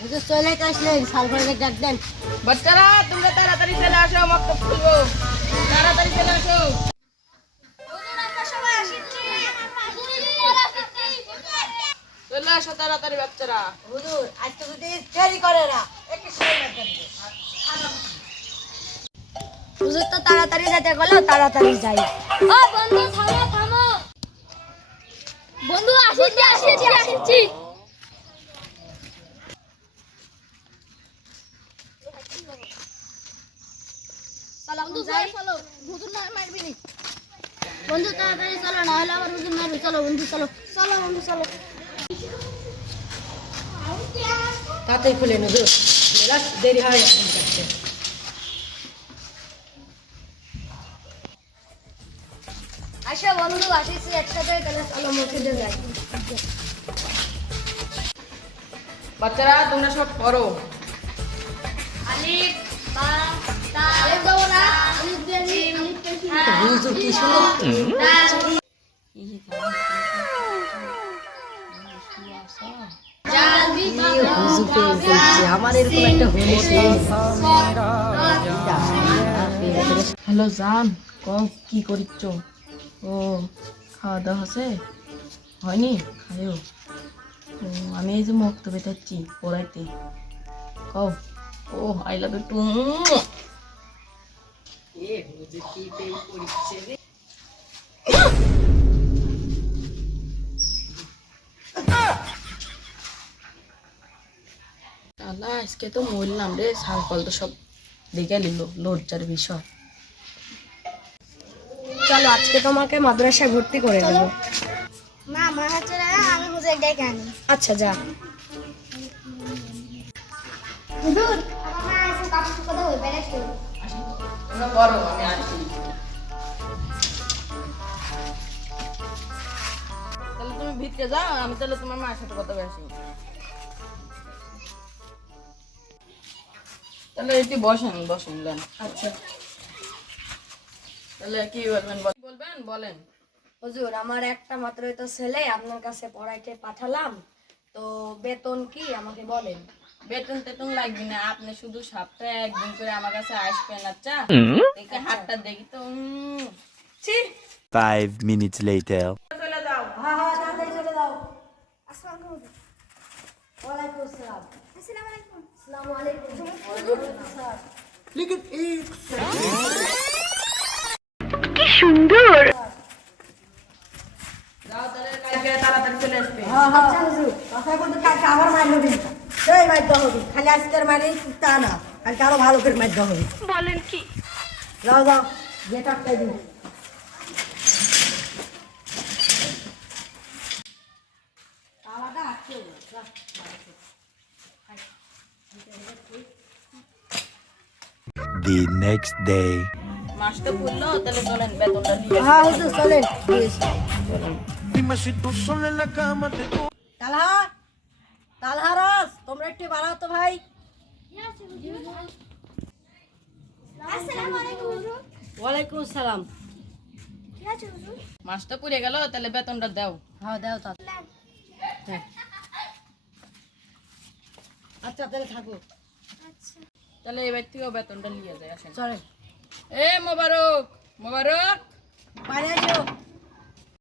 হুজুর চলে আসলেন, সালফারের ডাক দেন। বাচ্চারা তোমরা তাড়াতাড়ি চলে আসো, মক্তব খুলবো, তাড়াতাড়ি চলে আসো। চলে আসো তাড়াতাড়ি বাচ্চারা। হুজুর আজকে যদি দেরি করে না একটু সময় দেন। হুজুর তো তাড়াতাড়ি যেতে বলো, তাড়াতাড়ি যাই। ও বন্ধু থামো থামো, বন্ধু আসিছি। বন্ধু চলো, হুজুর না মারবি নি। বন্ধু তাড়াতাড়ি চলো, না হলে আবার হুজুর মারবে। চলো বন্ধু চলো, চলো বন্ধু চলো। তাতেই খুলেন হুজুর, মেলাস দেরি হয় এখন যাচ্ছে। আসো বন্ধু আসিছি একসাথে, তাহলে চলো মসজিদে যাই। বাচ্চারা তোমরা সব পড়ো। আলিফ বা তা, আলিফ দেবো না, আলিফ দিয়ে জিম, হুজুর কি সুন্দর। দাল, জাল, হুজুর পেয়ে বলছে আমার এরকম একটা হয়েছে। হ্যালো জান, কও কি করিচ্ছ? ও খাওয়া দাওয়া হচ্ছে? হয়নি? খায়ও। ও আমি এই যে মক্তবে যাচ্ছি পড়াইতে। কও ও আই লাভ ইউ টু। আল্লাহ আজকে তো মরলাম রে, সালকল তো সব দেখে নিল, লজ্জার বিষয়। চলো আজকে তোমাকে মাদ্রাসায় ভর্তি করে দেবো। না মা হচ্ছে না, আমি হুজুর ডেকে আনি। আচ্ছা যা। হুজুর আমার মা এসে কাপড় শুকাতে হবে, বেড়ে আসতে হবে। তোমরা পড়ো, আমি আসি। তাহলে তুমি ভিতরে যাও, আমি তাহলে তোমার মায়ের সাথে কথা বলছি। তাহলে একটু বসেন বসেন যান। আচ্ছা তাহলে কি বলবেন বলবেন বলেন। হুজুর আমার একটা মাত্রই তো ছেলে, আপনার কাছে পড়াইতে পাঠালাম, তো বেতন কি আমাকে বলেন। বেতন টেতন লাগবে না, আপনি শুধু সপ্তাহে একদিন করে আমার কাছে আসবেন। আচ্ছা দেখে হাতটা দেখি তো। ছি 5 minutes later. চলে যাও। হ্যাঁ হ্যাঁ তাড়াতাড়ি চলে যাও। আসসালামু আলাইকুম। ওয়ালাইকুম আসসালাম। আসসালামু আলাইকুম। আসসালামু আলাইকুম। ওয়ালাইকুম আসসালাম। যাও তাহলে কালকে তাড়াতাড়ি চলে আসবে। হ্যাঁ হ্যাঁ আচ্ছা হুজুর, কথা বলতে কালকে আবার মাইর হবি, সেই মাইর দেওয়া হবে, খালি আজকের মাইরে তা না, কালকে আরো ভালো করে মাইর দেওয়া হবে। বলেন কি? যাও যাও, গেট আটকাই দিন। তালাটা আটকে যা। The next day. মাসটা পড়লো, তাহলে চলেন বেতনটা নিয়ে আসি। হ্যাঁ হুজুর চলেন। চলেন। তালহা, তালহারাস তোমরা একটু বাড়াও তো ভাই। আসসালামু আলাইকুম হুজুর। ওয়ালাইকুম আসসালাম। কি আছে হুজুর? মাসটা পুড়ে গেল, তাহলে বেতনটা দাও। হ্যাঁ দাও তা। হ্যাঁ আচ্ছা তাহলে থাকো। আচ্ছা। তাহলে এবার থেকেও বেতনটা নিয়ে যায়। আসেন। চলেন এ মোবারক মোবারক। বাইরে এসো।